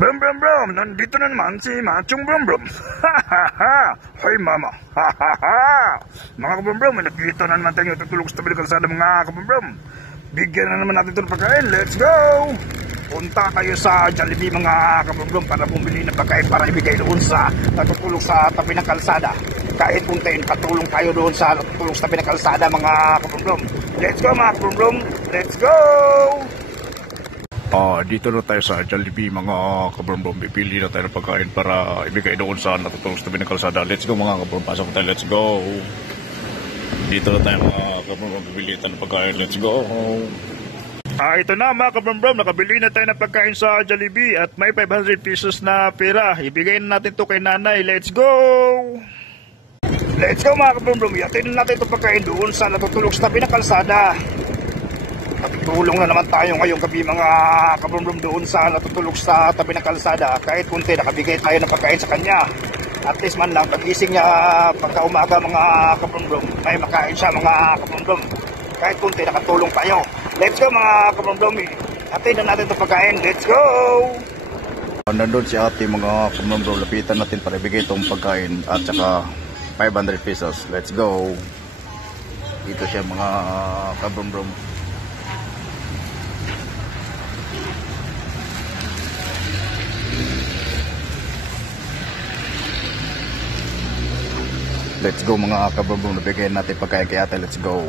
Brum brum brum, nandito na naman si Machong Brum Brum. Hoy mama. Mga kabrum brum, nakikita na naman tayo tutulog sa tabi ng kalsada mga kabrum brum. Bigyan na naman natin ito ng pagkain, let's go! Punta tayo sa Jollibee mga kabrum brum para bumili ng pagkain para ibigay doon sa natutulog sa tabi ng kalsada. Kahit puntayin, patulong tayo doon sa natutulog sa tabi ng kalsada mga kabrum brum. Let's go mga kabrum brum, let's go! Dito na tayo sa Jollibee mga kabrum-brum. Pipili na tayo ng pagkain para ibigay doon sa natutulog sa tabi ng kalsada. Let's go mga kabrum, pasok tayo, let's go. Dito na tayo mga kabrum-brum, pipili tayo ng pagkain, let's go. Ito na mga kabrum-brum, nakabili na tayo ng pagkain sa Jollibee at may 500 pesos na pera. Ibigay na natin to kay nanay, let's go. Let's go mga kabrum-brum, iatid na natin itong pagkain doon sa natutulog sa tabi ng kalsada. Natutulong na naman tayo ngayong gabi mga kabrum-brum doon sa natutulog sa tabi ng kalsada. Kahit kunti nakabigay tayo ng pagkain sa kanya. At least man lang pagising niya pagka umaga mga kabrum-brum, may makain siya mga kabrum-brum. Kahit kunti nakatulong tayo. Let's go mga kabrum-brum, atid na natin itong pagkain, let's go. Nandun si ate mga kabrum-brum, lapitan natin para ibigay itong pagkain at saka 500 pesos, let's go. Dito siya mga kabrum-brum. Let's go mga kabrum-brum, nabigyan natin pagkain kay ate, let's go.